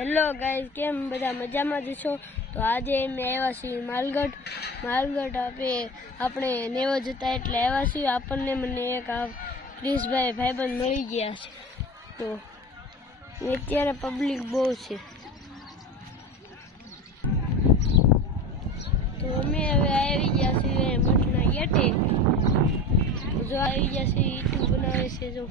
Hello guys, કેમ બધા મજામાં જ છો? તો આજે અમે આવ્યા છીએ માલગઢ આપણે નેવો જતા એટલે આવ્યા છીએ. આપણને મને એક ક્રિશભાઈ ભાઈબંધ મળી ગયા છે. તો અત્યારે પબ્લિક બહુ છે. તો અમે હવે આવી ગયા છીએ મઠના ગેટે. જો આવી ગયા છે, ઈટું બનાવે છે. જો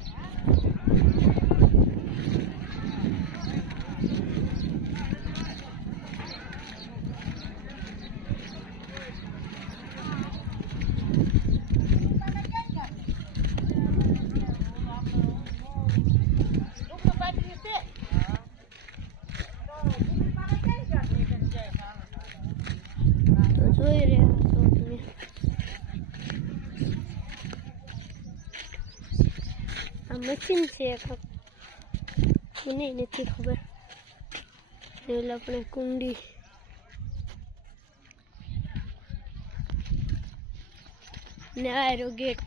જોઈ રહ્યા છો તમે. આ મશીન છે, મને નથી ખબર. એટલે આપણે કુંડી ને આયરો ગેટ.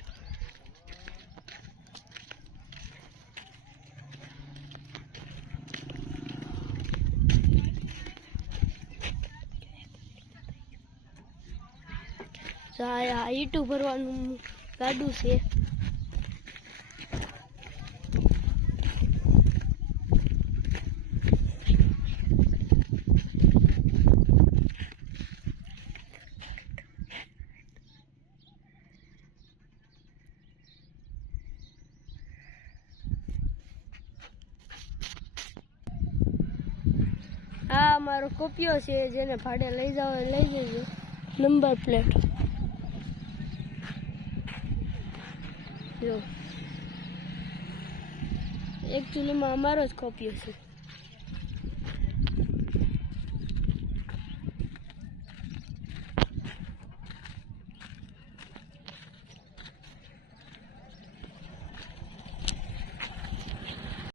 આ ઈટું ભરવાનું ગાડું છે. આ અમારો કોપિયો છે, જેને ભાડે લઈ જાવ લઈ જજો. નંબર પ્લેટ જો, એકચ્યુઅલીમાં અમારો જ કોપિયો છે.